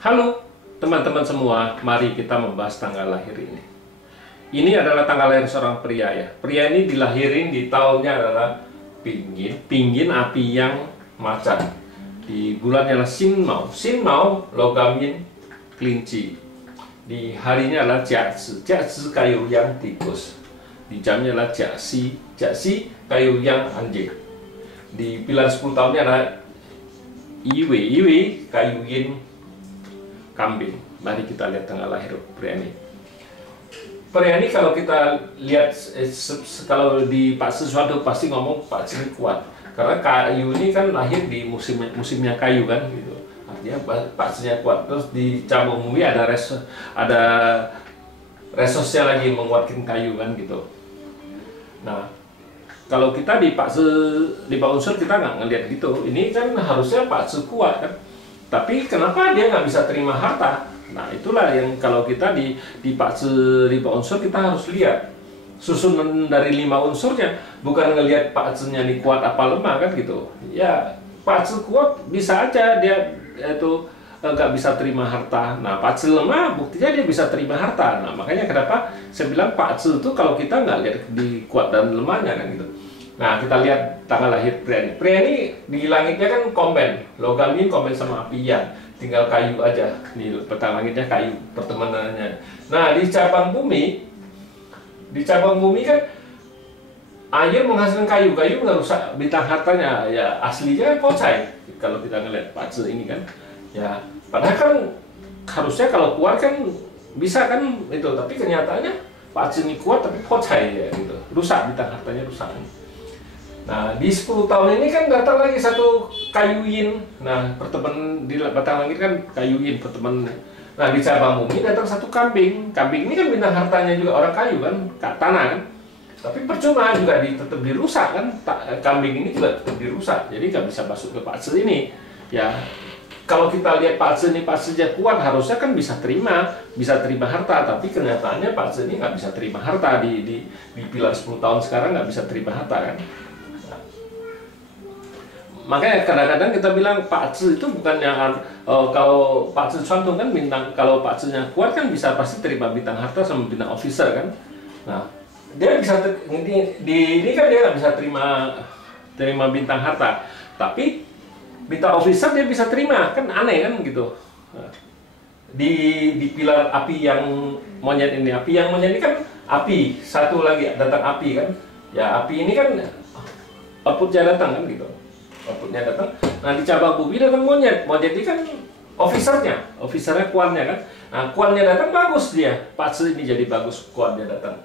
Halo teman-teman semua, mari kita membahas tanggal lahir ini. Ini adalah tanggal lahir seorang pria ya. Pria ini dilahirin di tahunnya adalah Pinggin api yang macan. Di bulannya adalah Sinmao. Sinmao logam yin kelinci. Di harinya adalah Jiazi. Jiazi kayu yang tikus. Di jamnya adalah Jiaxi. Jiaxi kayu yang anjing. Di bulan 10 tahunnya adalah Iwi kayu yin kambing. Mari kita lihat tanggal lahir pria ini. Pria ini kalau kita lihat kalau di Pak sesuatu pasti ngomong Pak ini kuat. Karena kayu ini kan lahir di musimnya kayu kan gitu. Artinya Pak kuat. Terus di cabang bumi ada resosnya lagi menguatkan kayu kan gitu. Nah, kalau kita di Pak unsur kita nggak ngelihat gitu. Ini kan harusnya Pak kuat kan. Tapi kenapa dia nggak bisa terima harta? Nah itulah yang kalau kita di Pak 5 unsur kita harus lihat susunan dari 5 unsurnya, bukan ngelihat Pak nya ini kuat apa lemah kan gitu. Ya Pak kuat bisa aja dia itu nggak bisa terima harta. Nah Pak lemah buktinya dia bisa terima harta. Nah makanya kenapa saya bilang Pak itu kalau kita nggak lihat di kuat dan lemahnya kan gitu. Nah, kita lihat tanggal lahir pria ini. Pria ini di langitnya kan komben. Logam yin komben sama api yang. Tinggal kayu aja. Di peta langitnya kayu pertemanannya. Nah, di cabang bumi kan air menghasilkan kayu. Kayu nggak rusak bintang hartanya. Ya, aslinya kan kocai. Kalau kita ngeliat pace ini kan. Ya, padahal kan harusnya kalau kuat kan bisa kan itu. Tapi kenyataannya pace ini kuat tapi kocai ya gitu. Rusak bintang hartanya rusak. Nah, di 10 tahun ini kan datang lagi satu kayu yin. Nah, pertemuan di batang langit kan kayu yin pertemuan. Nah, di cabang bumi datang satu kambing. Kambing ini kan bintang hartanya juga orang kayu kan, tanah kan. Tapi percuma juga tetap dirusak kan. Kambing ini juga tetap dirusak. Jadi nggak bisa masuk ke Pakse ini. Ya, kalau kita lihat Pakse ini saja kuat, harusnya kan bisa terima harta. Tapi kenyataannya Pakse ini nggak bisa terima harta di pilar 10 tahun sekarang nggak bisa terima harta kan. Makanya kadang-kadang kita bilang Pak Zi itu bukan yang kalau Pak Zi contoh kan bintang, kalau Pak Zi-nya kuat kan bisa pasti terima bintang harta sama bintang officer kan. Nah, dia bisa ini kan dia nggak bisa terima bintang harta, tapi bintang officer dia bisa terima, kan aneh kan gitu. Nah, di pilar api yang monyet ini kan api, satu lagi datang api kan. Ya api ini kan outputnya datang kan gitu. Outputnya datang. Nah di cabang bumi datang monyet ini kan officernya kuannya kan. Nah kuannya datang bagus dia, Pakse ini jadi bagus kuannya datang.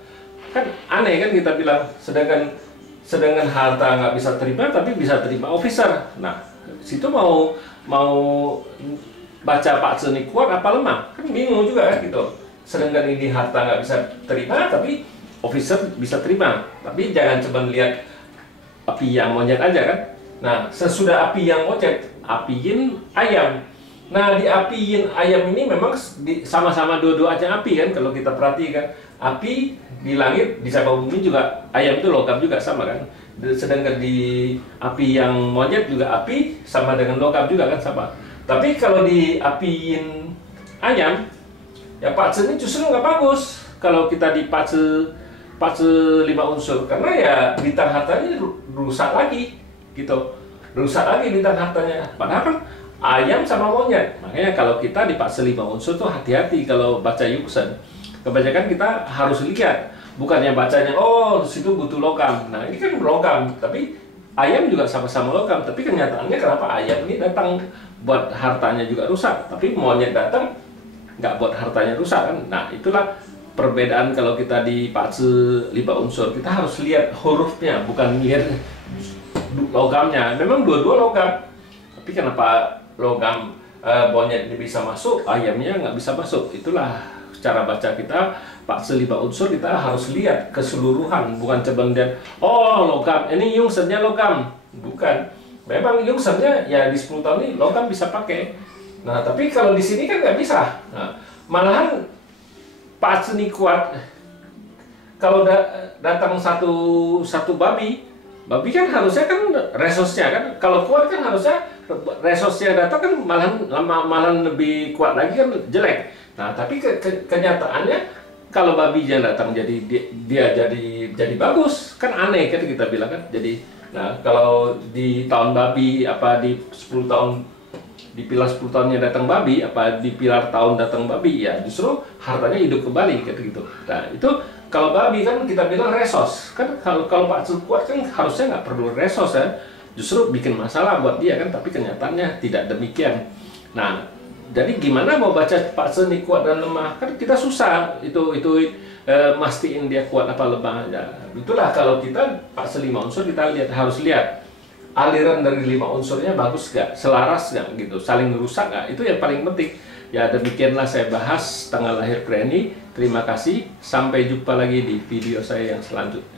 Kan aneh kan kita bilang, sedangkan harta nggak bisa terima tapi bisa terima officer. Nah situ mau baca Pakse ini kuat apa lemah, kan bingung juga kan gitu. Sedangkan ini harta nggak bisa terima tapi officer bisa terima. Tapi jangan cuma lihat api yang monyet aja kan. Nah, sesudah api yang monyet, api yin ayam. Nah, di api yin ayam ini memang sama-sama dua-dua aja api kan, kalau kita perhatikan. Api di langit, di cabang bumi juga, ayam itu logam juga sama kan. Sedangkan di api yang monyet juga api, sama dengan logam juga kan, sama. Tapi kalau di api yin ayam, ya Pakse ini justru nggak bagus. Kalau kita di Pakse 5 unsur, karena ya bintang hartanya rusak lagi. Gitu, rusak lagi bintang hartanya. Padahal kan ayam sama monyet. Makanya kalau kita di Pakse 5 unsur tuh hati-hati kalau baca Yuksen. Kebanyakan kita harus lihat, bukannya bacanya oh situ butuh logam. Nah ini kan logam, tapi ayam juga sama-sama logam. Tapi kenyataannya kenapa ayam ini datang buat hartanya juga rusak, tapi monyet datang nggak buat hartanya rusak kan? Nah itulah perbedaan kalau kita di Pakse 5 unsur. Kita harus lihat hurufnya, bukan lihat logamnya. Memang dua-dua logam, tapi kenapa logam monyet ini bisa masuk, ayamnya nggak bisa masuk? Itulah cara baca kita Pakse 5 unsur. Kita harus lihat keseluruhan, bukan coba lihat oh logam ini Yungsennya logam, bukan. Memang Yungsennya ya di 10 tahun ini logam bisa pakai. Nah tapi kalau di sini kan nggak bisa. Nah, malahan Pakse ini kuat kalau datang satu babi kan harusnya kan resosnya kan, kalau kuat kan harusnya resosnya datang kan malahan lebih kuat lagi kan jelek. Nah, tapi kenyataannya kalau babinya datang jadi dia jadi bagus, kan aneh kan kita bilang kan. Jadi, nah kalau di tahun babi apa di 10 tahun di pilar 10 tahunnya datang babi, apa di pilar tahun datang babi, ya justru hartanya hidup kembali gitu. Nah, itu kalau babi kan kita bilang resos. Kan kalau Pak Su kuat kan harusnya nggak perlu resos ya. Justru bikin masalah buat dia kan, tapi kenyataannya tidak demikian. Nah, jadi gimana mau baca Pak Su ini kuat dan lemah? Kan kita susah mastiin dia kuat apa lemah. Ya, itulah kalau kita Pak Su 5 unsur kita harus lihat aliran dari 5 unsurnya bagus gak, selaras gak gitu, saling rusak gak, itu yang paling penting. Ya demikianlah saya bahas tanggal lahir Preni. Terima kasih, sampai jumpa lagi di video saya yang selanjutnya.